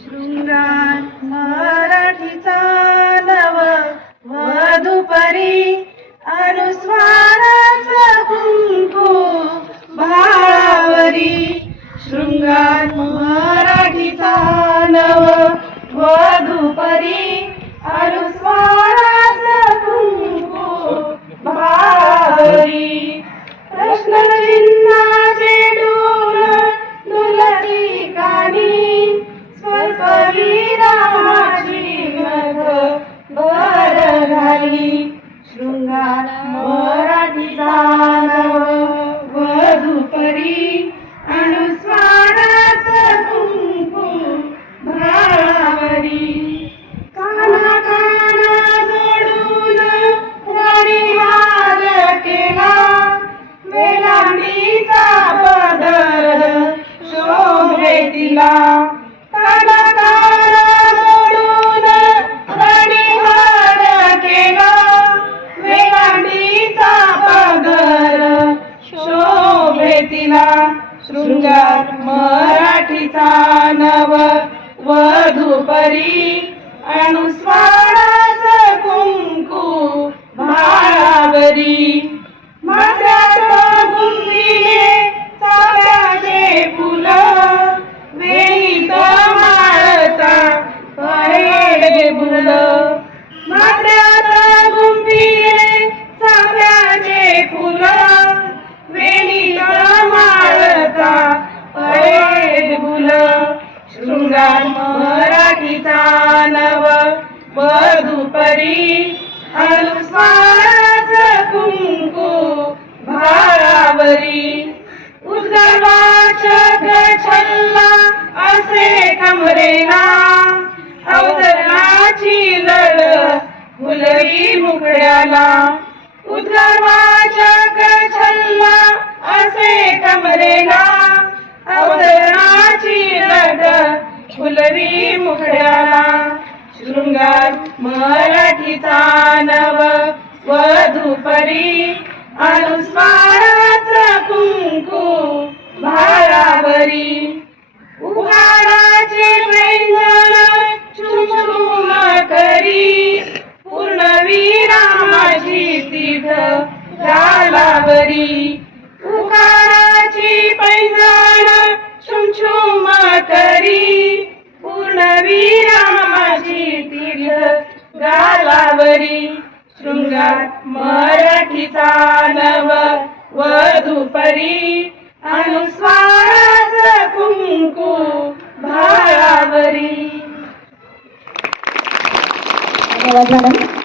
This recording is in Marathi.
शृंगार मराठीचा नव वधूपरी अनुस्वाराचा कुंकू भावरी. शृंगार मराठीचा नव वधूपरी अनुस्वाराचा कुंकू भावरी. प्रश्नचिन्हाचे डोल दुलती कानी स्वल्पविरामाची मध भर घाली. शृंगार मराठीचा नव वधूपरी अनुस्वाराचा कुंकू भावरी. काना काना जोडून वणिहार केला वेलांडीचा पदर शोभे तिला. काना काना जोडून वणिहार केला वेलांडीचा पदर शोभे तिला. शृंगार मराठीचा नव वधूपरी अनुस्वाराचा कुंकू भावरी. माथ्यात गुंफिले चाफ्याचे फुलं वेणीत माळता पळे फुलं. माथ्यात गुंफिले चाफ्याचे फुलं वेणीत माळता पळे फुलं. शृंगार मराठीचा नव वधूपरी अनुस्वाराचा कुंकू भावरी. उद्गर्वाचक छल्ला असे कमरेला अवतरणाची लढ फुलरी मुखड्याला. उद्गर्वाचक छल्ला असे कमरेला अवतरणाची लढ फुलरी मुखड्याला. शृंगार मराठीचा नव वधूपरी अनुस्वाराचा कुंकू भावरी. उघाडाचे पैंजण चुमचुम करी पूर्णविरामाची तिथ गालावरी. उघाडाची पैंजण चुमचुम करी पूर्णविरामाची तिथ गालावरी. शृंगार मराठीचा नव वधूपरी अनुस्वाराचा कुंकू भावरी. धन्यवाद मॅडम.